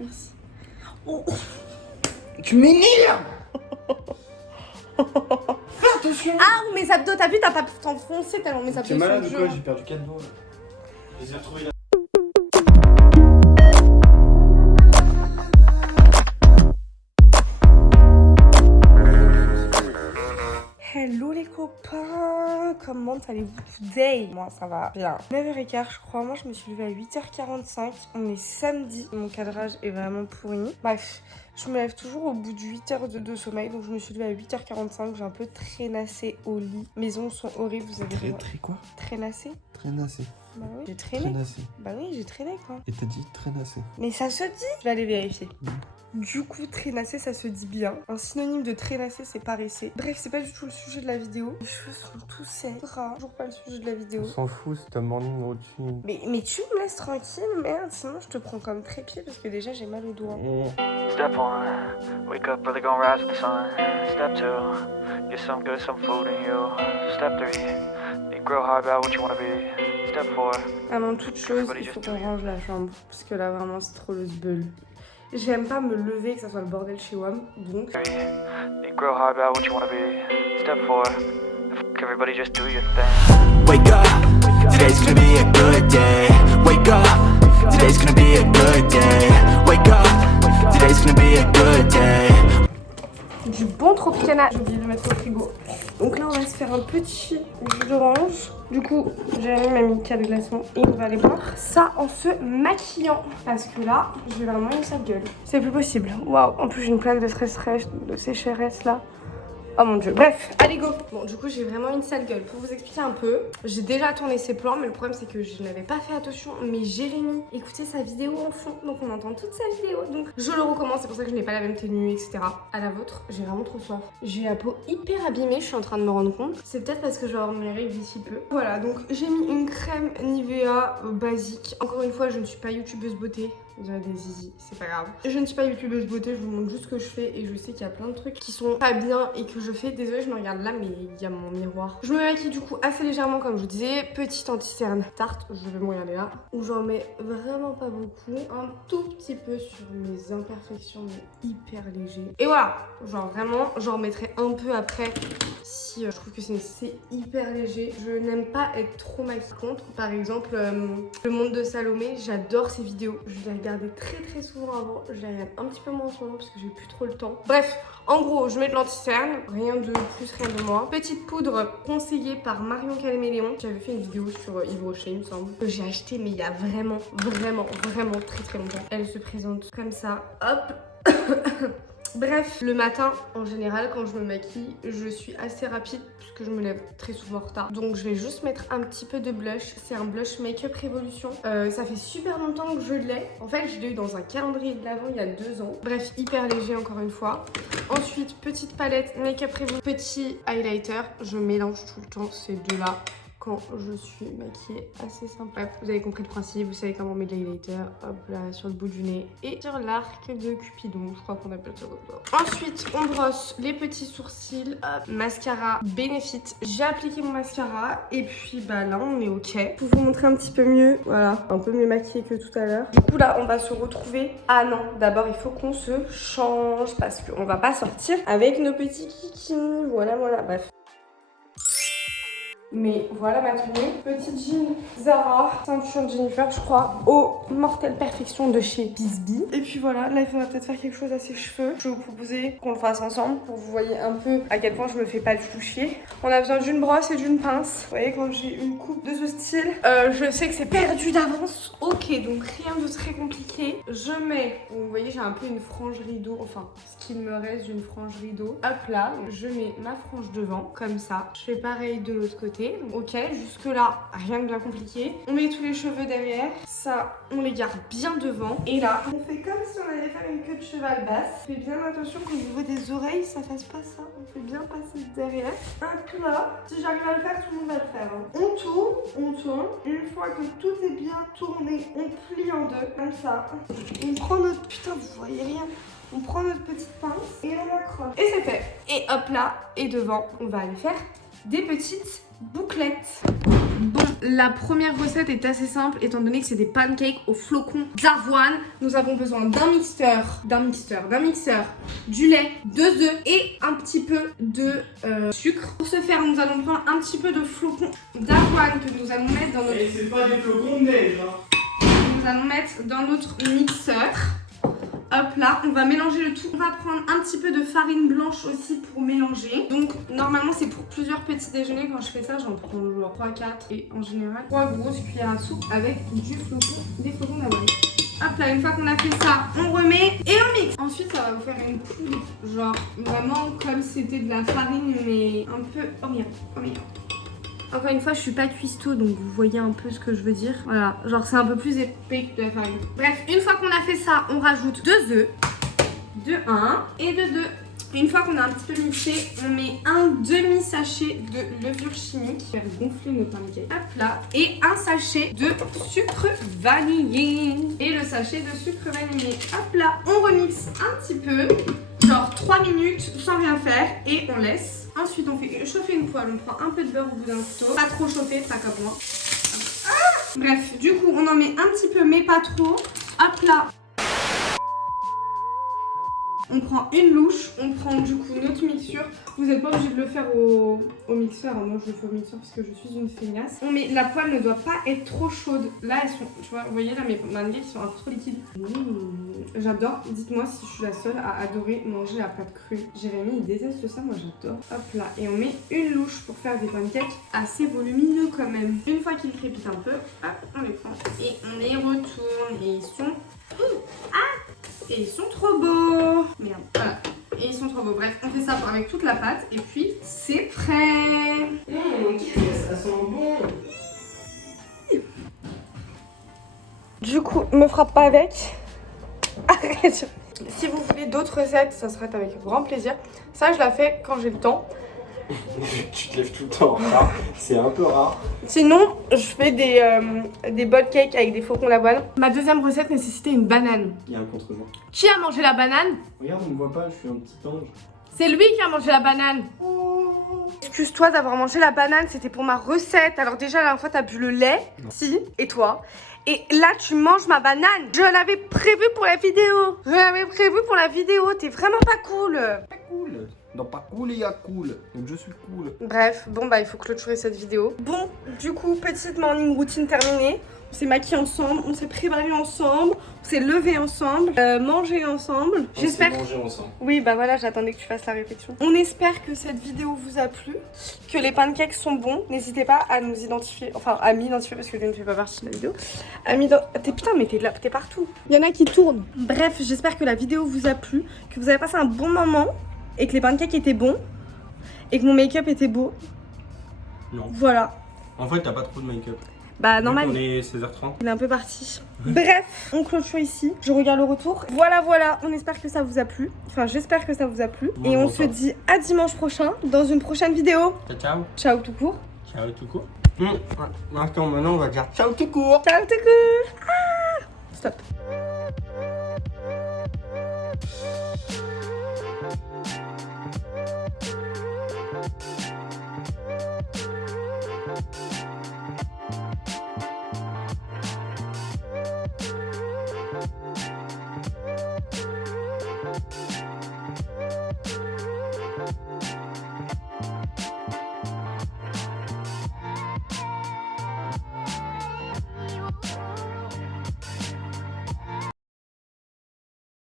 Merci. Oh. Tu m'énerves. Fais attention. Ah, mes abdos, t'as vu, t'as pas pu t'enfoncer tellement mes abdos sont T'es malade ou durs. quoi? J'ai perdu 4 doigts. Je les ai retrouvés là. Hello les copains, comment allez-vous today? Moi ça va bien. 9h15 je crois, moi je me suis levée à 8h45, on est samedi, mon cadrage est vraiment pourri. Bref, je me lève toujours au bout de 8 heures de sommeil, donc je me suis levée à 8h45, j'ai un peu traînassé au lit. Mes ongles sont horribles, vous avez Très quoi? Traînassé? Traînassé. Bah oui, j'ai traîné. Traînassé. Bah oui, j'ai traîné quoi. Et t'as dit traînassé. Mais ça se dit? Je vais aller vérifier. Du coup, traînasser, ça se dit bien. Un synonyme de traînasser, c'est paresser. Bref, c'est pas du tout le sujet de la vidéo. Les cheveux sont tous secs. Toujours pas le sujet de la vidéo. On s'en fout, c'est ta morning routine. Mais tu me laisses tranquille, merde. Sinon, je te prends comme trépied parce que déjà, j'ai mal aux doigts. Step 1, wake up early, gonna rise with the sun. Step 2, get some good, some food in you. Step 3, think real hard about what you wanna be. Step 4, Avant toute chose, il faut qu'on range la chambre. Parce que là, vraiment, c'est trop le zbeul. J'aime pas me lever et que ça soit le bordel chez WAM, donc... think real hard about what you wanna be. Step 4, everybody just do your thing. Wake up, today's gonna be a good day. Wake up, today's gonna be a good day. Wake up, today's gonna be a good day. Du bon Tropicana, j'ai oublié de le mettre au frigo. Donc là, on va se faire un petit jus d'orange. Du coup, Jérémy m'a mis 4 glaçons et on va aller boire ça en se maquillant. Parce que là, j'ai vraiment une sale gueule. C'est plus possible. Waouh, en plus j'ai une plaque de sécheresse là. Oh mon dieu. Bref, allez go. Bon, du coup, j'ai vraiment une sale gueule. Pour vous expliquer un peu, j'ai déjà tourné ces plans, mais le problème c'est que je n'avais pas fait attention. Mais Jérémy écoutait sa vidéo en fond, donc on entend toute sa vidéo. Donc je le recommence, c'est pour ça que je n'ai pas la même tenue, etc. À la vôtre, j'ai vraiment trop soif. J'ai la peau hyper abîmée, je suis en train de me rendre compte. C'est peut-être parce que je vais avoir mes règles d'ici peu. Voilà, donc j'ai mis une crème Nivea basique. Encore une fois, je ne suis pas youtubeuse beauté. On dirait des zizi, c'est pas grave. Je ne suis pas youtubeuse beauté, je vous montre juste ce que je fais et je sais qu'il y a plein de trucs qui sont pas bien et que je fais. Désolée, je me regarde là, mais il y a mon miroir. Je me maquille du coup assez légèrement, comme je vous disais. Petite anti-cerne tarte, je vais me regarder là, où j'en mets vraiment pas beaucoup. Un tout petit peu sur mes imperfections, mais hyper léger. Et voilà, genre vraiment, j'en remettrai un peu après si je trouve que c'est hyper léger. Je n'aime pas être trop maquillée. Contre, par exemple, Le Monde de Salomé, j'adore ses vidéos. Je les regardais très souvent avant. Je les regarde un petit peu moins en ce moment parce que j'ai plus trop le temps. Bref, en gros, je mets de l'anti-cerne. Rien de plus, rien de moins. Petite poudre conseillée par Marion Caléméléon. J'avais fait une vidéo sur Yves Rocher, il me semble. Que j'ai acheté, mais il y a vraiment très longtemps. Elle se présente comme ça. Hop. Bref, le matin, en général, quand je me maquille, je suis assez rapide puisque je me lève très souvent en retard. Donc je vais juste mettre un petit peu de blush. C'est un blush Make Up Révolution. Ça fait super longtemps que je l'ai. En fait, je l'ai eu dans un calendrier de l'Avent il y a 2 ans. Bref, hyper léger encore une fois. Ensuite, petite palette Make Up Révolution. Petit highlighter. Je mélange tout le temps ces deux-là quand je suis maquillée, assez simple. Bref, vous avez compris le principe, vous savez comment on met de l'highlighter, hop là, sur le bout du nez et sur l'arc de Cupidon, je crois qu'on appelle ça comme ça. Ensuite, on brosse les petits sourcils, hop, mascara Benefit. J'ai appliqué mon mascara et puis bah là, on est ok. Pour vous montrer un petit peu mieux, voilà, un peu mieux maquillée que tout à l'heure. Du coup là, on va se retrouver. Ah non, d'abord, il faut qu'on se change parce qu'on va pas sortir avec nos petits kikis. Voilà, bref. Mais voilà ma tenue, petite jean Zara, ceinture Jennifer je crois, aux mortelle perfection de chez Bisbee. Et puis voilà, là il faudra peut-être faire quelque chose à ses cheveux. Je vais vous proposer qu'on le fasse ensemble pour que vous voyez un peu à quel point je me fais pas du tout chier. On a besoin d'une brosse et d'une pince. Vous voyez quand j'ai une coupe de ce style, je sais que c'est perdu d'avance. Ok, donc rien de très compliqué. Je mets, vous voyez j'ai un peu une frange rideau, enfin ce qu'il me reste d'une frange rideau. Hop là, je mets ma frange devant, comme ça. Je fais pareil de l'autre côté. Ok, jusque là, rien de bien compliqué. On met tous les cheveux derrière. Ça, on les garde bien devant. Et là, on fait comme si on allait faire une queue de cheval basse. Fais bien attention qu'au niveau des oreilles, ça fasse pas ça. On fait bien passer derrière. Un là, si j'arrive à le faire, tout le monde va le faire. Hein. On tourne. Une fois que tout est bien tourné, on plie en deux, comme ça. On prend notre... Putain, vous voyez rien. On prend notre petite pince et on accroche. Et c'est fait. Et hop là, et devant, on va aller faire des petites bouclettes. Bon, la première recette est assez simple étant donné que c'est des pancakes aux flocons d'avoine. Nous avons besoin d'un mixeur, du lait, 2 œufs et un petit peu de sucre. Pour ce faire, nous allons prendre un petit peu de flocons d'avoine que nous allons mettre dans notre... Et c'est pas des flocons de neige, hein. Nous allons mettre dans notre mixeur. Hop là, on va mélanger le tout. On va prendre un petit peu de farine blanche aussi pour mélanger. Donc normalement c'est pour plusieurs petits déjeuners. Quand je fais ça, j'en prends genre 3-4 et en général 3 grosses cuillères à soupe avec des flocons d'avoine. Hop là, une fois qu'on a fait ça, on remet et on mixe. Ensuite, ça va vous faire une poudre, genre vraiment comme c'était de la farine mais un peu... Oh merde. Encore une fois, je suis pas cuistot, donc vous voyez un peu ce que je veux dire. Voilà, genre c'est un peu plus épais que de la farine. Bref, une fois qu'on a fait ça, on rajoute 2 œufs, de 1 et de 2. Une fois qu'on a un petit peu mixé, on met un demi-sachet de levure chimique pour faire gonfler nos pancakes. Hop là, et un sachet de sucre vanillé. Et le sachet de sucre vanillé. Hop là, on remixe un petit peu, genre 3 minutes sans rien faire et on laisse. Ensuite, on fait chauffer une poêle, on prend un peu de beurre au bout d'un couteau. Pas trop chauffé, pas comme moi. Ah, bref, du coup, on en met un petit peu, mais pas trop. Hop là. On prend une louche, on prend du coup notre mixture. Vous n'êtes pas obligé de le faire au mixeur. Moi, je le fais au mixeur parce que je suis une feignasse. La poêle ne doit pas être trop chaude. Là, elles sont, tu vois, vous voyez là, mes pancakes sont un peu trop liquides. J'adore. Dites-moi si je suis la seule à adorer manger la pâte crue. Jérémy, il déteste ça, moi j'adore. Hop là, et on met une louche pour faire des pancakes assez volumineux quand même. Une fois qu'ils crépitent un peu, hop, on les prend et on les retourne. Et ils sont... Et ils sont trop beaux. Merde, voilà. Et ils sont trop beaux. Bref, on fait ça avec toute la pâte. Et puis, c'est prêt. Ça sent bon. Du coup, me frappe pas avec. Arrête. Si vous voulez d'autres recettes, ça serait avec grand plaisir. Ça, je la fais quand j'ai le temps. Tu te lèves tout le temps. C'est un peu rare. Sinon, je fais des bol cakes avec des flocons d'avoine. Ma deuxième recette nécessitait une banane. Il y a un contre-jour. Qui a mangé la banane? Regarde, on me voit pas, je suis un petit ange. C'est lui qui a mangé la banane. Excuse-toi d'avoir mangé la banane, c'était pour ma recette. Alors déjà, la dernière fois, t'as bu le lait. Non. Si. Et toi? Et là, tu manges ma banane. Je l'avais prévu pour la vidéo. T'es vraiment pas cool. Pas cool. Non, pas cool, il y a cool. Donc je suis cool. Bref, bon bah il faut clôturer cette vidéo. Bon, du coup, petite morning routine terminée. On s'est maquillé ensemble, on s'est préparé ensemble, on s'est levé ensemble, mangé ensemble. J'espère. Manger ensemble. Oui, bah voilà, j'attendais que tu fasses la réflexion. On espère que cette vidéo vous a plu, que les pancakes sont bons. N'hésitez pas à nous identifier, enfin à m'identifier parce que je ne fais pas partie de la vidéo. Putain, mais t'es là, t'es partout. Il y en a qui tournent. Bref, j'espère que la vidéo vous a plu, que vous avez passé un bon moment et que les pancakes étaient bons et que mon make-up était beau. Non. Voilà. En fait, t'as pas trop de make-up. Bah normal. On est 16h30. Il est un peu parti. Bref, on clôture ici. Je regarde le retour. Voilà. On espère que ça vous a plu. Enfin, j'espère que ça vous a plu. Et on se dit à dimanche prochain dans une prochaine vidéo. Ciao. Ciao tout court. Ciao tout court. Attends, maintenant on va dire ciao tout court. Ciao tout court. Ah, stop.